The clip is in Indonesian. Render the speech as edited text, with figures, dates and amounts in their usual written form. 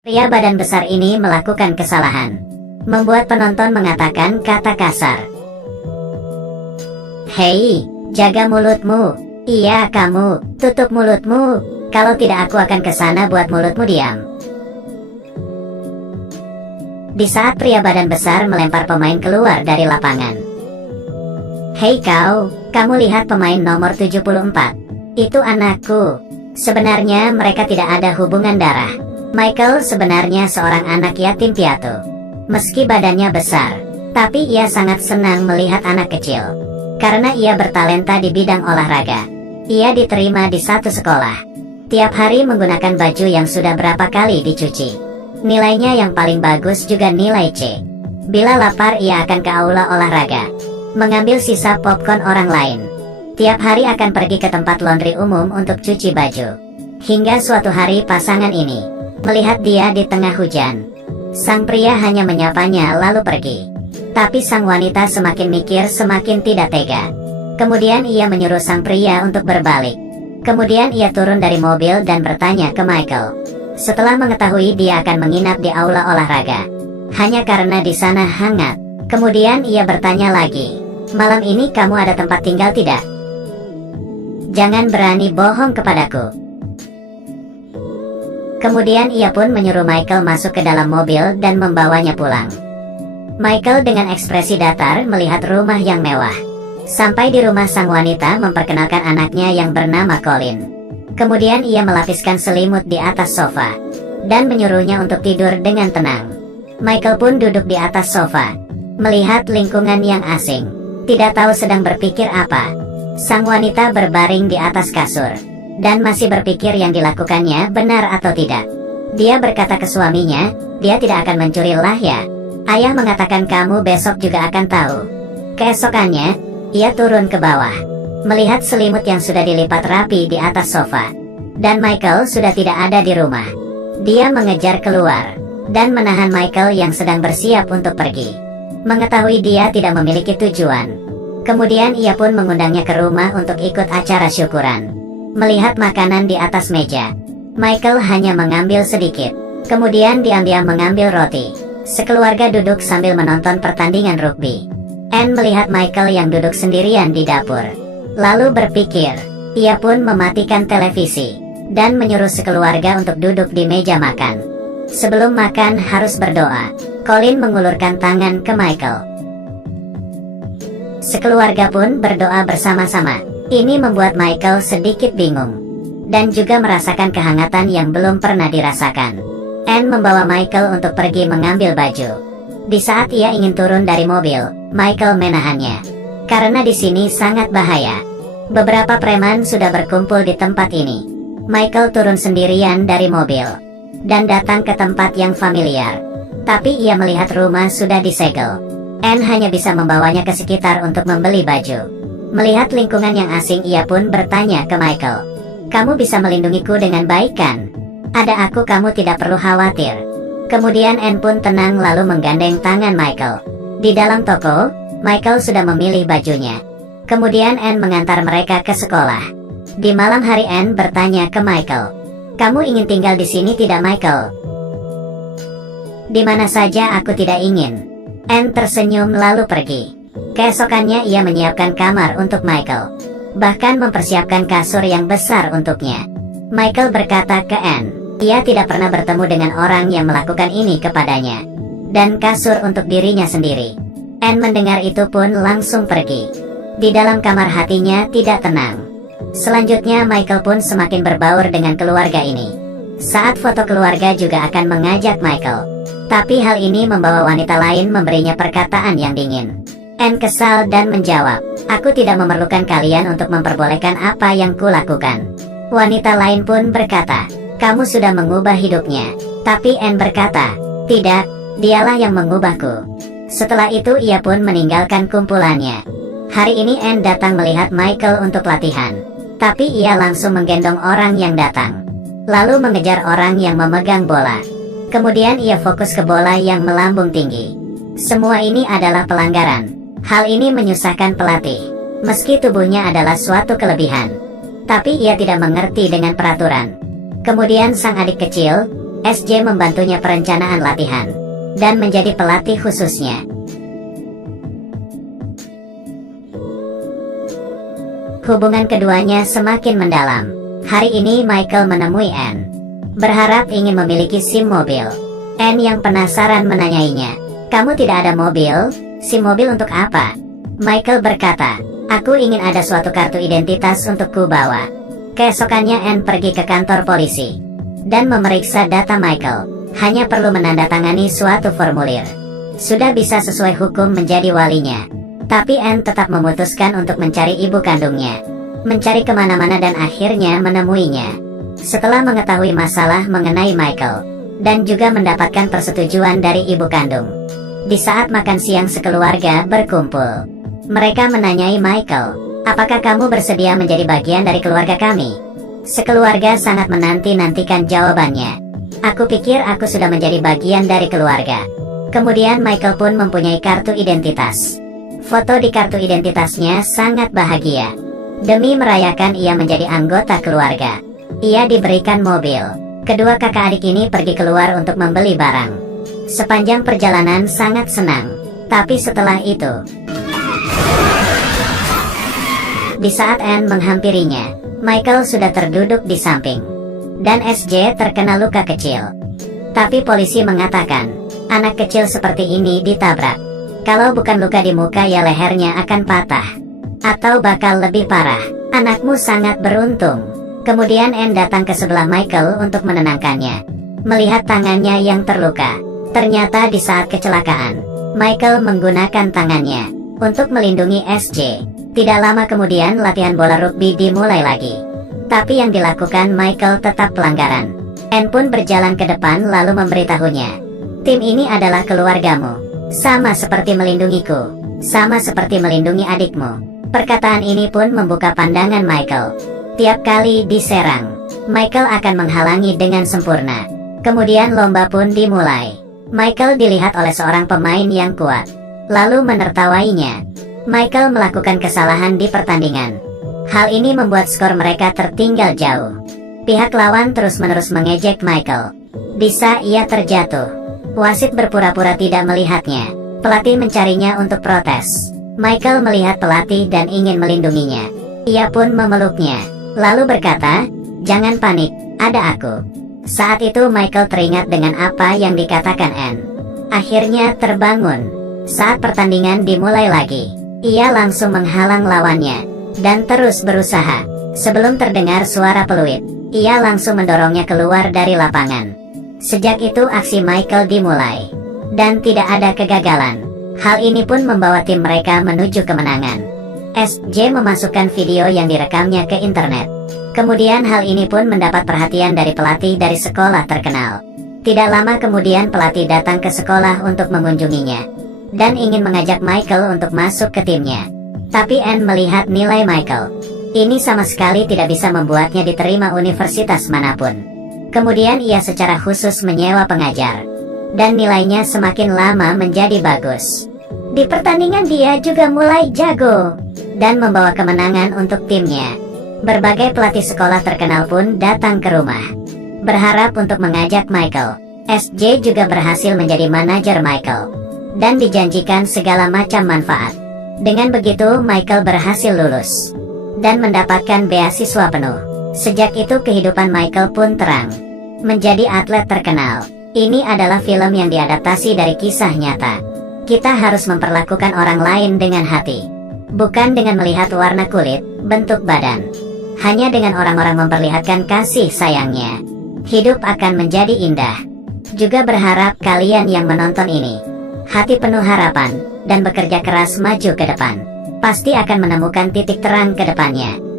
Pria badan besar ini melakukan kesalahan, membuat penonton mengatakan kata kasar. "Hei, jaga mulutmu. Iya kamu, tutup mulutmu. Kalau tidak aku akan ke sana buat mulutmu diam." Di saat pria badan besar melempar pemain keluar dari lapangan. "Hei kau, kamu lihat pemain nomor 74? Itu anakku. Sebenarnya mereka tidak ada hubungan darah. Michael sebenarnya seorang anak yatim piatu. Meski badannya besar, tapi ia sangat senang melihat anak kecil. Karena ia bertalenta di bidang olahraga. Ia diterima di satu sekolah. Tiap hari menggunakan baju yang sudah berapa kali dicuci. Nilainya yang paling bagus juga nilai C. Bila lapar ia akan ke aula olahraga, mengambil sisa popcorn orang lain. Tiap hari akan pergi ke tempat laundry umum untuk cuci baju. Hingga suatu hari pasangan ini melihat dia di tengah hujan. Sang pria hanya menyapanya lalu pergi. Tapi sang wanita semakin mikir semakin tidak tega. Kemudian ia menyuruh sang pria untuk berbalik. Kemudian ia turun dari mobil dan bertanya ke Michael. Setelah mengetahui dia akan menginap di aula olahraga, hanya karena di sana hangat. Kemudian ia bertanya lagi, "Malam ini kamu ada tempat tinggal tidak? Jangan berani bohong kepadaku." Kemudian ia pun menyuruh Michael masuk ke dalam mobil dan membawanya pulang. Michael dengan ekspresi datar melihat rumah yang mewah. Sampai di rumah sang wanita memperkenalkan anaknya yang bernama Colin. Kemudian ia melapiskan selimut di atas sofa dan menyuruhnya untuk tidur dengan tenang. Michael pun duduk di atas sofa, melihat lingkungan yang asing. Tidak tahu sedang berpikir apa. Sang wanita berbaring di atas kasur dan masih berpikir yang dilakukannya benar atau tidak. Dia berkata ke suaminya, "Dia tidak akan mencuri Lahya. Ayah mengatakan kamu besok juga akan tahu." Keesokannya, ia turun ke bawah, melihat selimut yang sudah dilipat rapi di atas sofa. Dan Michael sudah tidak ada di rumah. Dia mengejar keluar dan menahan Michael yang sedang bersiap untuk pergi. Mengetahui dia tidak memiliki tujuan, kemudian ia pun mengundangnya ke rumah untuk ikut acara syukuran. Melihat makanan di atas meja, Michael hanya mengambil sedikit. Kemudian diam-diam mengambil roti. Sekeluarga duduk sambil menonton pertandingan rugby. Anne melihat Michael yang duduk sendirian di dapur. Lalu berpikir, ia pun mematikan televisi dan menyuruh sekeluarga untuk duduk di meja makan. Sebelum makan harus berdoa. Colin mengulurkan tangan ke Michael. Sekeluarga pun berdoa bersama-sama. Ini membuat Michael sedikit bingung dan juga merasakan kehangatan yang belum pernah dirasakan. Anne membawa Michael untuk pergi mengambil baju. Di saat ia ingin turun dari mobil, Michael menahannya. Karena di sini sangat bahaya. Beberapa preman sudah berkumpul di tempat ini. Michael turun sendirian dari mobil dan datang ke tempat yang familiar. Tapi ia melihat rumah sudah disegel. Anne hanya bisa membawanya ke sekitar untuk membeli baju. Melihat lingkungan yang asing, ia pun bertanya ke Michael, "Kamu bisa melindungiku dengan baik kan? Ada aku, kamu tidak perlu khawatir." Kemudian Anne pun tenang lalu menggandeng tangan Michael. Di dalam toko, Michael sudah memilih bajunya. Kemudian Anne mengantar mereka ke sekolah. Di malam hari Anne bertanya ke Michael, "Kamu ingin tinggal di sini tidak Michael?" "Di mana saja aku tidak ingin." Anne tersenyum lalu pergi. Keesokannya ia menyiapkan kamar untuk Michael. Bahkan mempersiapkan kasur yang besar untuknya. Michael berkata ke Anne, ia tidak pernah bertemu dengan orang yang melakukan ini kepadanya. Dan kasur untuk dirinya sendiri. Anne mendengar itu pun langsung pergi. Di dalam kamar hatinya tidak tenang. Selanjutnya Michael pun semakin berbaur dengan keluarga ini. Saat foto keluarga juga akan mengajak Michael. Tapi hal ini membawa wanita lain memberinya perkataan yang dingin. Anne kesal dan menjawab, "Aku tidak memerlukan kalian untuk memperbolehkan apa yang kulakukan." Wanita lain pun berkata, "Kamu sudah mengubah hidupnya." Tapi Anne berkata, "Tidak, dialah yang mengubahku." Setelah itu ia pun meninggalkan kumpulannya. Hari ini Anne datang melihat Michael untuk latihan. Tapi ia langsung menggendong orang yang datang. Lalu mengejar orang yang memegang bola. Kemudian ia fokus ke bola yang melambung tinggi. Semua ini adalah pelanggaran. Hal ini menyusahkan pelatih. Meski tubuhnya adalah suatu kelebihan, tapi ia tidak mengerti dengan peraturan. Kemudian sang adik kecil, SJ membantunya perencanaan latihan dan menjadi pelatih khususnya. Hubungan keduanya semakin mendalam. Hari ini Michael menemui Anne, berharap ingin memiliki SIM mobil. Anne yang penasaran menanyainya, "Kamu tidak ada mobil? SIM mobil untuk apa?" Michael berkata, "Aku ingin ada suatu kartu identitas untuk kubawa." Keesokannya Anne pergi ke kantor polisi dan memeriksa data Michael. Hanya perlu menandatangani suatu formulir. Sudah bisa sesuai hukum menjadi walinya. Tapi Anne tetap memutuskan untuk mencari ibu kandungnya. Mencari kemana-mana dan akhirnya menemuinya. Setelah mengetahui masalah mengenai Michael, dan juga mendapatkan persetujuan dari ibu kandung. Di saat makan siang sekeluarga berkumpul, mereka menanyai Michael, "Apakah kamu bersedia menjadi bagian dari keluarga kami?" Sekeluarga sangat menanti-nantikan jawabannya. "Aku pikir aku sudah menjadi bagian dari keluarga." Kemudian Michael pun mempunyai kartu identitas. Foto di kartu identitasnya sangat bahagia. Demi merayakan ia menjadi anggota keluarga, ia diberikan mobil. Kedua kakak adik ini pergi keluar untuk membeli barang. Sepanjang perjalanan sangat senang. Tapi setelah itu, di saat Anne menghampirinya, Michael sudah terduduk di samping. Dan SJ terkena luka kecil. Tapi polisi mengatakan, anak kecil seperti ini ditabrak. Kalau bukan luka di muka ya lehernya akan patah. Atau bakal lebih parah. Anakmu sangat beruntung. Kemudian Anne datang ke sebelah Michael untuk menenangkannya. Melihat tangannya yang terluka. Ternyata di saat kecelakaan, Michael menggunakan tangannya untuk melindungi SJ. Tidak lama kemudian latihan bola rugby dimulai lagi. Tapi yang dilakukan Michael tetap pelanggaran. Anne pun berjalan ke depan lalu memberitahunya, "Tim ini adalah keluargamu. Sama seperti melindungiku. Sama seperti melindungi adikmu." Perkataan ini pun membuka pandangan Michael. Tiap kali diserang, Michael akan menghalangi dengan sempurna. Kemudian lomba pun dimulai. Michael dilihat oleh seorang pemain yang kuat, lalu menertawainya. Michael melakukan kesalahan di pertandingan. Hal ini membuat skor mereka tertinggal jauh. Pihak lawan terus-menerus mengejek Michael. Bisa ia terjatuh. Wasit berpura-pura tidak melihatnya. Pelatih mencarinya untuk protes. Michael melihat pelatih dan ingin melindunginya. Ia pun memeluknya, lalu berkata, "Jangan panik, ada aku." Saat itu Michael teringat dengan apa yang dikatakan Anne. Akhirnya terbangun. Saat pertandingan dimulai lagi, ia langsung menghalang lawannya dan terus berusaha. Sebelum terdengar suara peluit, ia langsung mendorongnya keluar dari lapangan. Sejak itu aksi Michael dimulai dan tidak ada kegagalan. Hal ini pun membawa tim mereka menuju kemenangan. SJ memasukkan video yang direkamnya ke internet. Kemudian hal ini pun mendapat perhatian dari pelatih dari sekolah terkenal. Tidak lama kemudian pelatih datang ke sekolah untuk mengunjunginya dan ingin mengajak Michael untuk masuk ke timnya. Tapi Anne melihat nilai Michael. Ini sama sekali tidak bisa membuatnya diterima universitas manapun. Kemudian ia secara khusus menyewa pengajar. Dan nilainya semakin lama menjadi bagus. Di pertandingan dia juga mulai jago dan membawa kemenangan untuk timnya. Berbagai pelatih sekolah terkenal pun datang ke rumah, berharap untuk mengajak Michael. SJ juga berhasil menjadi manajer Michael dan dijanjikan segala macam manfaat. Dengan begitu Michael berhasil lulus dan mendapatkan beasiswa penuh. Sejak itu kehidupan Michael pun terang, menjadi atlet terkenal. Ini adalah film yang diadaptasi dari kisah nyata. Kita harus memperlakukan orang lain dengan hati, bukan dengan melihat warna kulit, bentuk badan. Hanya dengan orang-orang memperlihatkan kasih sayangnya, hidup akan menjadi indah. Juga berharap kalian yang menonton ini, hati penuh harapan, dan bekerja keras maju ke depan, pasti akan menemukan titik terang ke depannya.